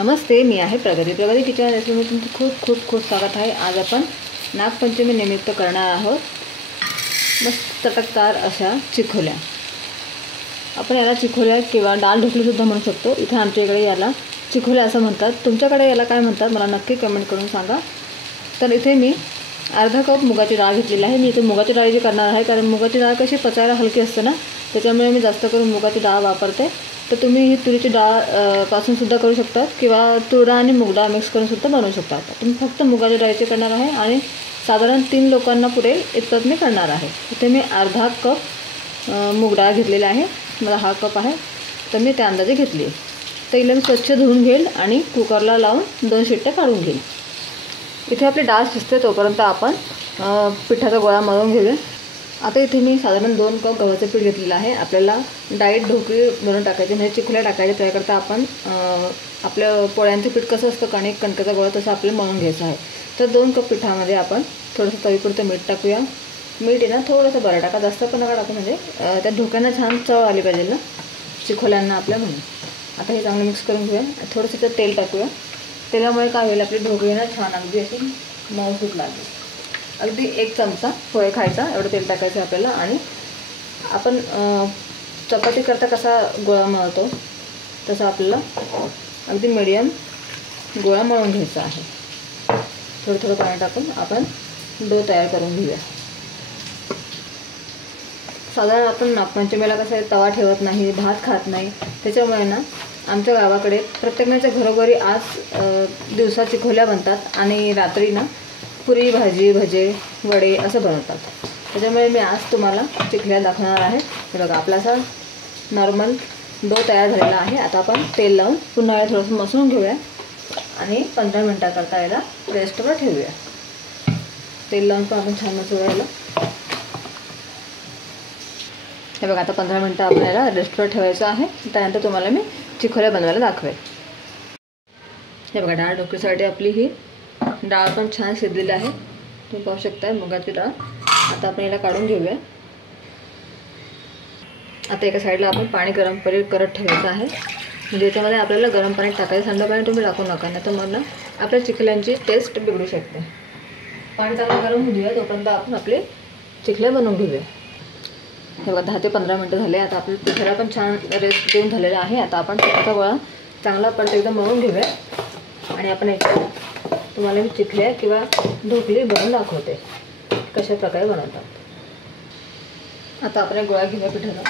नमस्ते, मी आहे प्रगती किचन रेसिपीमध्ये तुमचं खूप खूप खूप स्वागत आहे। आज आपण नागपंचमी निमित्त करणार आहोत मस्त चटकदार अशा चिखोल्या। आपण याला चिखोल्या किंवा डाळ ढोकली सुद्धा म्हणू शकतो। इथे आमच्या इकडे याला चिखोल्या असं म्हणतात, तुमच्याकडे याला काय म्हणतात मला नक्की कमेंट करून सांगा। तर इथे मी अर्धा कप मुगाची डाळ घेतलेली आहे। मी इथे मुगाची डाळीची करणार आहे कारण मुगाची डाळ कशी पचायला हलकी असते ना, त्याच्यामुळे मी जास्त करून मुगाची डाळ वापरते। तर तुम्ही ही तुरीची डाळ पासून सुद्धा करू शकता किंवा तूर डाळ आणि मूग डाळ मिक्स करून सुद्धा बनवू शकता। तुम्ही फक्त मुगाच्या डाळीचे करणार आहे आणि साधारण 3 लोकांना पुरेल इतकंच मी करणार आहे। इथे मी अर्धा कप मूग डाळ घेतलेली आहे, मला हा कप आहे तर मी त्या अंदाजे घेतली। तर हिला मी स्वच्छ धुवून घेईल आणि कुकरला लावून 2 शिट्ट्या काढून घेईल। इथे आपली डाळ शिजते तोपर्यंत आपण पिठाचा गोळा मळून घेऊया। आता इथे मी साधारण 2 कप गव्हाचं पीठ घेतलेलं आहे। आपल्याला डाळीत ढोकळी बनवून टाकायची म्हणजे चिखोल्या टाकायच्या, त्याकरता आपण आपल्या पोळ्यांचं पीठ कसं असतं कणकेचा गोळा तसं आपल्याला मळून घ्यायचं आहे। तर 2 कप पिठामध्ये आपण थोडंसं चवीपुरतं मीठ टाकूया। मीठ आहे ना थोडंसं बरं टाका, जास्त पण नका टाकू म्हणजे त्या ढोक्यांना छान चव आली पाहिजे ना चिखोल्यांना आपल्या म्हणून। आता हे चांगलं मिक्स करून घेऊया। थोडंसं तेल टाकूया, तेलामुळे काय होईल आपली ढोकळी ना छान अगदी अशी मऊसूत लागेल। अगदी 1 चमचा पोहे खायचा एवढं तेल टाकायचं आपल्याला। आणि आपण चपाती करता कसा गोळा मळतो तसा आपल्याला अगदी मीडियम गोळा मळून घ्यायचा आहे। थोडं थोडं पाणी टाकून आपण डो तयार करून घेऊया। साधारण आपण नागपंचमीला कसं आहे तवा ठेवत नाही, भात खात नाही, त्याच्यामुळे ना आमच्या गावाकडे प्रत्येकाच्या घरोघरी आज दिवसा चिखोल्या बनतात आणि रात्री ना पुरी भाजी भजे वडे असं बनवतात। त्याच्यामुळे मी आज तुम्हाला चिखोल्या दाखवणार आहे। हे बघा आपला असा नॉर्मल डो तयार झालेला आहे। आता आपण तेल लावून पुन्हा याला थोडंसं मसळून घेऊया आणि 15 मिनिटाकरता याला रेस्टवर ठेवूया। तेल लावून पण आपण छान मसळूया याला। हे बघा आता 15 मिनिटं आपण याला रेस्टवर ठेवायचं आहे। त्यानंतर तुम्हाला मी चिखोल्या बनवायला दाखवेल। हे बघा डाळ ढोकळीसाठी आपली ही डाळ पण छान शिजलेली आहे, तुम्ही पाहू शकता मुगाची डाळ। आता आपण याला काढून घेऊया। आता एका साईडला आपण पाणी गरम करत ठेवायचं आहे, म्हणजे याच्यामध्ये आपल्याला गरम पाणी टाकायचं, थंड पाणी तुम्ही टाकू नका नाही तर मग ना आपल्या चिखल्यांची टेस्ट बिघडू शकते। पाणी चांगलं गरम होऊ द्या तोपर्यंत आपण आपले चिखल्या बनवून घेऊया। हे बघा 10 ते 15 मिनिटं झाले। आता आपल्या पिठाला पण छान रेस्ट देऊन झालेला आहे। आता आपण पिठाचा गोळा चांगला परत एकदम मळून घेऊया आणि आपण याच्यात तुम्हाला मी चिखल्या किंवा ढोकली बनवून दाखवते कशा प्रकारे बनवतात। आता आपण गोळा घेऊया पिठाचा।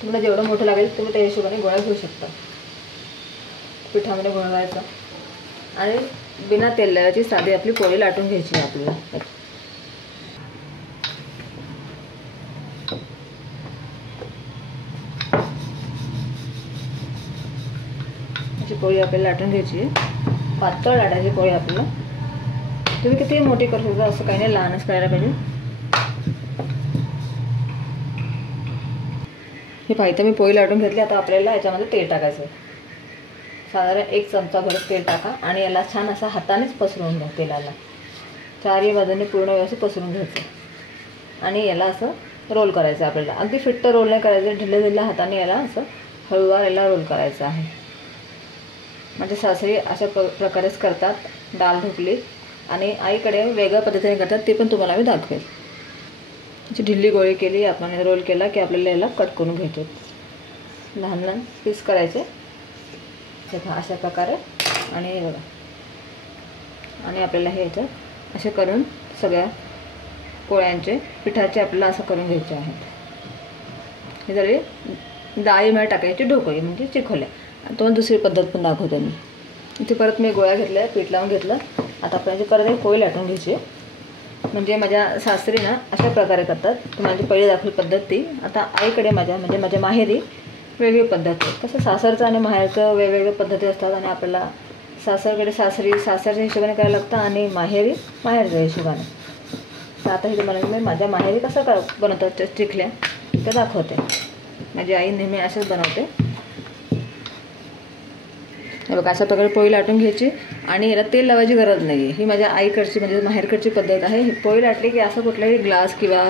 तुम्हाला जेवढं मोठं लागेल तुम्ही त्या हिशोबाने गोळा घेऊ शकता। पिठामध्ये घोळवायचा आणि बिना तेल लावायची साधी आपली पोळी लाटून घ्यायची आहे आपल्याला। पोळी आपल्याला लाटून घ्यायची आहे, पातळ लाटायची पोळी आपल्याला। तुम्ही किती मोठी करू शकता असं काही नाही, लहानच करायला पाहिजे। हे पाहिजे मी पोळी लाटून घेतली। आता आपल्याला याच्यामध्ये तेल टाकायचं आहे, साधारण 1 चमचा भर तेल टाका आणि याला छान असं हातानेच पसरवून घ्या। तेलाला चारही बाजूने पूर्ण व्यवस्थित पसरवून घ्यायचं आणि याला असं रोल करायचं आपल्याला। अगदी फिट्ट रोल नाही करायचं, ढिल्या हाताने याला असं हळूवार याला रोल करायचं आहे। म्हणजे सासरी अशा प्रकारेच करतात डाळ ढोकली आणि आईकडे वेगळ्या पद्धतीने करतात, ते पण तुम्हाला मी दाखवेल। अशी ढिल्ली गोळी केली आपण, रोल केला की आपल्याला याला कट करून घ्यायचे, लहान लहान पीस करायचे अशा प्रकारे। आणि बघा आणि आपल्याला हे याच्यात असे करून सगळ्या पोळ्यांचे पिठाचे आपल्याला असं करून घ्यायचे आहेत। हे झाले डाळीमध्ये टाकायची ढोकळी म्हणजे चिखोल्या। तुम्हाला दुसरी पद्धत पण दाखवते मी। इथे परत मी गोळा घेतला, पीठ लावून घेतलं। आता आपण परत एक पोळी लाटून घ्यायची, म्हणजे माझ्या सासरी ना अशा प्रकारे करतात। तुम्हाला पहिली दाखवली पद्धत ती। आता आईकडे म्हणजे माझ्या माहेरी वेगळी पद्धत आहे। कसं सासरचं आणि माहेरचं वेगवेगळ्या पद्धती असतात आणि आपल्याला सासरकडे सासरच्या हिशोबाने करायला लागतं आणि माहेरी माहेरच्या हिशोबाने। तर आता हे तुम्हाला मी माझ्या माहेरी कसं बनवतात चिखल्या ते दाखवते। माझी आई नेहमी असेच बनवते। हे बघा अशा प्रकारे पोळी लाटून घ्यायची आणि याला तेल लावायची गरज नाही आहे। ही माझ्या आईकडची म्हणजे माहेरकडची पद्धत आहे। ही पोळी लाटली की असं कुठलाही ग्लास किंवा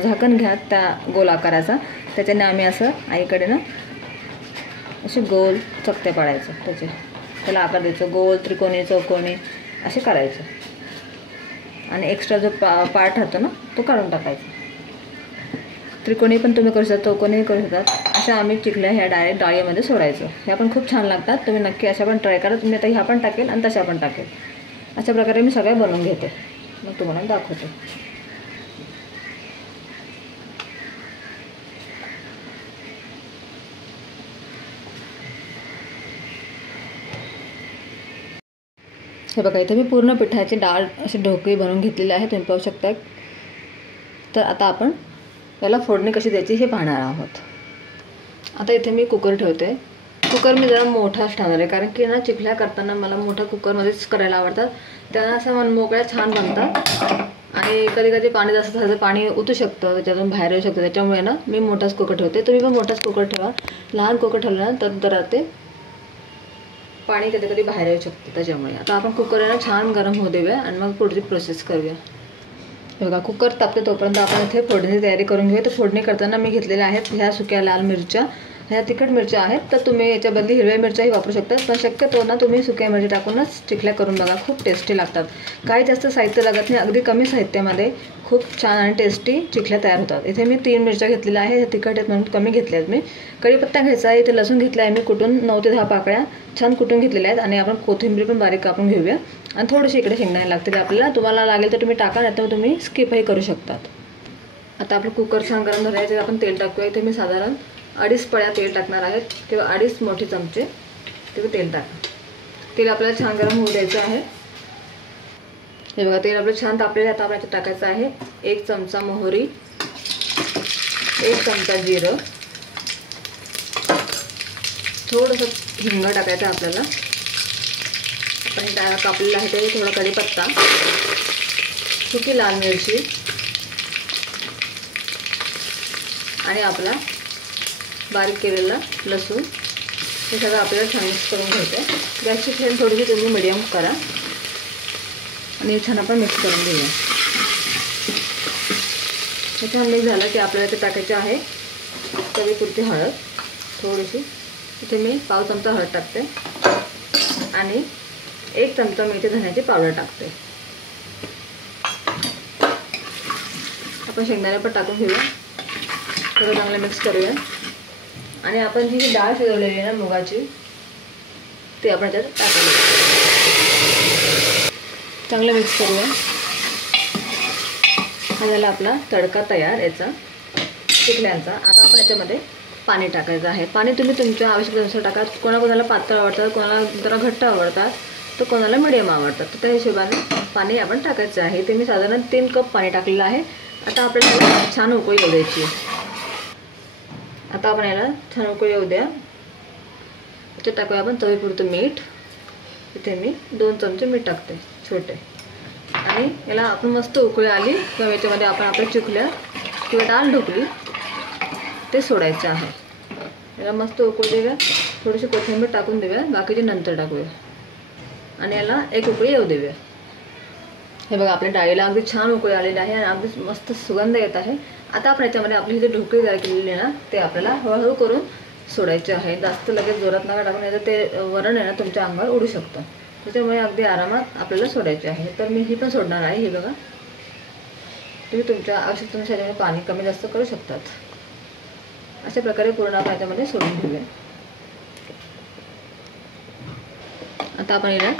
झाकण घ्या त्या गोल आकाराचा, त्याच्याने आम्ही असं आईकडे ना असे गोल चकत्या पाडायचं, त्याला आकार द्यायचं, गोल, त्रिकोणी, चौकोनी असे करायचं आणि एक्स्ट्रा जो पार्ट राहतो ना तो काढून टाकायचा. त्रिकोणी पण तुम्ही करू शकता, चौकोनीही करू शकतात. अशा आम्ही चिकल्या ह्या डायरेक्ट डाळीमध्ये सोडायचं. ह्या पण खूप छान लागतात, तुम्ही नक्की अशा पण ट्राय करा. तुम्ही आता ह्या पण टाकेल आणि तशा पण टाकेल. अशा प्रकारे मी सगळ्या बनवून घेते, मग तुम्हाला दाखवते. हे बघा, इथे मी पूर्ण पिठाची डाळ अशी ढोकळी बनवून घेतलेली आहे, तुम्ही पाहू शकता. तर आता आपण याला फोडणी कशी द्यायची हे पाहणार आहोत. आता इथे मी कुकर ठेवते. कुकर मी जरा मोठाच ठेवणार आहे, कारण की ना चिकल्या करताना मला मोठ्या कुकरमध्येच करायला आवडतात. त्यांना असं मोकळ्या छान बनतात आणि कधी कधी पाणी जास्त झालं तर पाणी ओतू शकतं, त्याच्यातून बाहेर येऊ शकतं. त्याच्यामुळे ना मी मोठाच कुकर ठेवते. तुम्ही पण मोठाच कुकर ठेवा. लहान कुकर ठेवल्यानंतर तर ते पाणी कधी कधी बाहेर येऊ शकते. त्याच्यामुळे आता आपण कुकरला छान गरम होऊ देऊया आणि मग पुढची प्रोसेस करूया. बघा, कुकर तापते तोपर्यंत आपण इथे फोडणीची तयारी करून घेऊया. तर फोडणी करताना मी घेतलेल्या आहेत ह्या सुक्या लाल मिरच्या, ह्या तिखट मिरच्या आहेत. तर तुम्ही याच्या बदली हिरव्या मिरच्याही वापरू शकता, पण शक्यतो ना तुम्ही सुक्या मिरची टाकूनच चिकल्या करून बघा, खूप टेस्टी लागतात. काही जास्त साहित्य लागत नाही, अगदी कमी साहित्यामध्ये खूप छान आणि टेस्टी चिकल्या तयार होतात. इथे मी 3 मिरच्या घेतलेल्या आहेत, ह्या तिखट आहेत म्हणून कमी घेतल्या आहेत. मी कढीपत्ता घ्यायचा आहे, इथे लसूण घेतला आहे मी कुटून 9 ते 10 पाकळ्या छान कुटून घेतलेल्या आहेत. आणि आपण कोथिंबीर पण बारीक कापून घेऊया आणि थोडीशी इकडे शेंगदाणे लागतील आपल्याला. तुम्हाला लागेल तर तुम्ही टाका, नाही तर तुम्ही स्किपही करू शकतात. आता आपलं कुकर छान गरम झालं आहे, आपण तेल टाकूया. इथे मी साधारण 2.5 पळ्या तेल टाकणार आहेत, किंवा 2.5 मोठे चमचे तेव्हा तेल टाका. तेल आपल्याला छान गरम होऊ द्यायचं आहे. हे बघा, तेल आपलं छान तापलेलं आहे. आता आपल्याला टाकायचं आहे 1 चमचा मोहरी, 1 चमचा जिरं, थोडंसं हिंग टाकायचं आपल्याला. आपण कापलेलं आहे ते थोडा कढीपत्ता, सुकी लाल मिरची आणि आपला बारीक केलेला लसूण, हे सगळं आपल्याला छान मिक्स करून घ्यायचं आहे. गॅसची फ्लेम थोडीशी तुम्ही मिडियम करा आणि हे छान आपण मिक्स करून घेऊया. हे छान मिक्स झालं की आपल्याला ते टाकायचं आहे चवीपुरती हळद थोडीशी. इथे मी पाव चमचा हळद टाकते आणि 1 चमचा मी इथे धण्याची पावडर टाकते. आपण शेंगदाणे पण टाकून घेऊया, सगळं चांगलं मिक्स करूया. आणि आपण जी डाळ शिजवलेली आहे ना मुगाची, ती आपण त्यात टाकूया, चांगलं मिक्स करूया. हा झाला आपला तडका तयार याचा चिकल्यांचा. आता आपण याच्यामध्ये पाणी टाकायचं आहे. पाणी तुम्ही तुमच्या आवश्यकतेनुसार टाका. कोणाकोणाला पातळ आवडतात, कोणाला जरा घट्ट आवडतात, तर कोणाला मिडियम आवडतात. तर त्या हिशोबाने पाणी आपण टाकायचं आहे. ते मी साधारण 3 कप पाणी टाकलेलं आहे. आता आपल्याला छान उकळी येऊ द्यायची. आता आपण याला छान उकळी येऊ द्या. त्याच्यात टाकूया आपण चवीपुरतं मीठ. इथे मी 2 चमचे मीठ टाकते छोटे. आणि याला आपण मस्त उकळी आली किंवा याच्यामध्ये आपण आपल्या चिकल्या किंवा डाळ ढोकली ते सोडायचं आहे. याला मस्त उकळी देऊया, थोडीशी कोथिंबीर टाकून देऊया, बाकीचे नंतर टाकूया आणि याला एक उकळी येऊ देऊया. हे बघा, आपल्या डाळीला अगदी छान उकळी आलेली आहे आणि अगदी मस्त सुगंध येत आहे. आता आपण याच्यामध्ये आपली जी ढोकळी तयार केलेली आहे ना, ते आपल्याला हळूहळू करून सोडायचे आहे. जास्त लगेच जोरात नका टाकून, याचं ते वरण आहे ना तुमच्या अंगावर उडू शकतं. त्याच्यामुळे अगदी आरामात आपल्याला सोडायचे आहे. तर मी ही पण सोडणार आहे. हे बघा, तुम्ही तुमच्या आवश्यकतेनुसार पाणी कमी जास्त करू शकतात. अशा प्रकारे पूर्ण आपण याच्यामध्ये सोडून घेऊया. आता आपण याला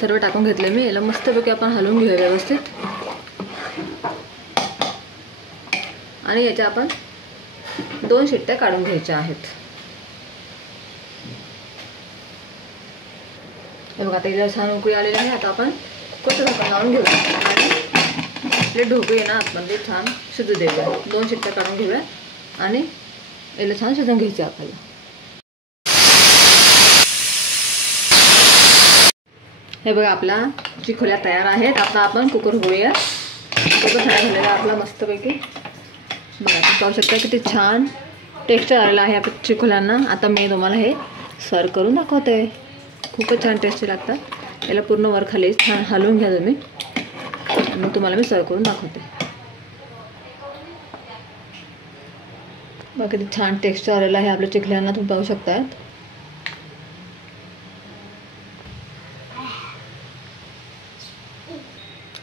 सर्व टाकून घेतले मी. याला मस्तपैकी आपण हलवून घेऊया व्यवस्थित आणि याच्या आपण 2 शिट्ट्या काढून घ्यायच्या आहेत. हे बघा, आता याला छान उकळी आलेली आहे. आता आपण कुकर झाकण लावून घेऊया आणि आपले ढोकळे ना आतमध्ये छान शिजू देऊया. 2 शिट्ट्या काढून घेऊया आणि याला छान शिजवून घ्यायचं आपल्याला. हे बघा, आपला चिकोल्या तयार आहेत. आता आपण कुकर उघडूया. कुकर तयार झालेला आपला मस्तपैकी. बघा, तुम्ही पाहू शकता किती छान टेक्स्चर आलेलं आहे आपल्या चिकोल्यांना. आता मी तुम्हाला हे सर्व करून दाखवते. खूपच छान टेस्टी लागतात. याला पूर्ण वर खाली छान हलवून घ्या तुम्ही, मग तुम्हाला मी सर्व करून दाखवते. बघा, किती छान टेक्स्चर आलेलं आहे आपल्या चिकोल्यांना, तुम्ही पाहू शकता.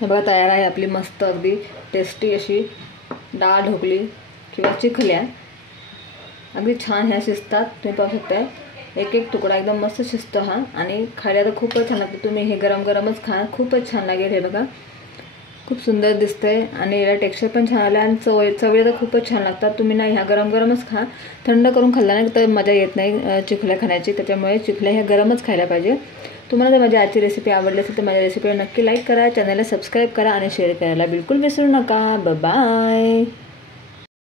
हे बघा तयार आहे आपली मस्त अगदी टेस्टी अशी डाळ ढोकली किंवा चिखल्या. अगदी छान ह्या शिजतात, तुम्ही पाहू शकताय. एक एक तुकडा एकदम मस्त शिजतो हा आणि खायला तर खूपच छान लागते. तुम्ही हे गरम गरमच खा, खूपच छान लागेल. हे बघा खूप सुंदर दिसतंय आणि याला टेक्स्चर पण छान आलं आणि चवीला तर खूपच छान लागतात. तुम्ही ना ह्या गरम गरमच खा, थंड करून खाल्ला नाही तर मजा येत नाही चिखल्या खाण्याची. त्याच्यामुळे चिखल्या ह्या गरमच खायला पाहिजे. तुम्हाला जर माझी आजची रेसिपी आवडली असेल तर माझ्या रेसिपीला नक्की लाईक करा, चॅनलला सबस्क्राईब करा आणि शेअर करायला बिलकुल विसरू नका. बाय.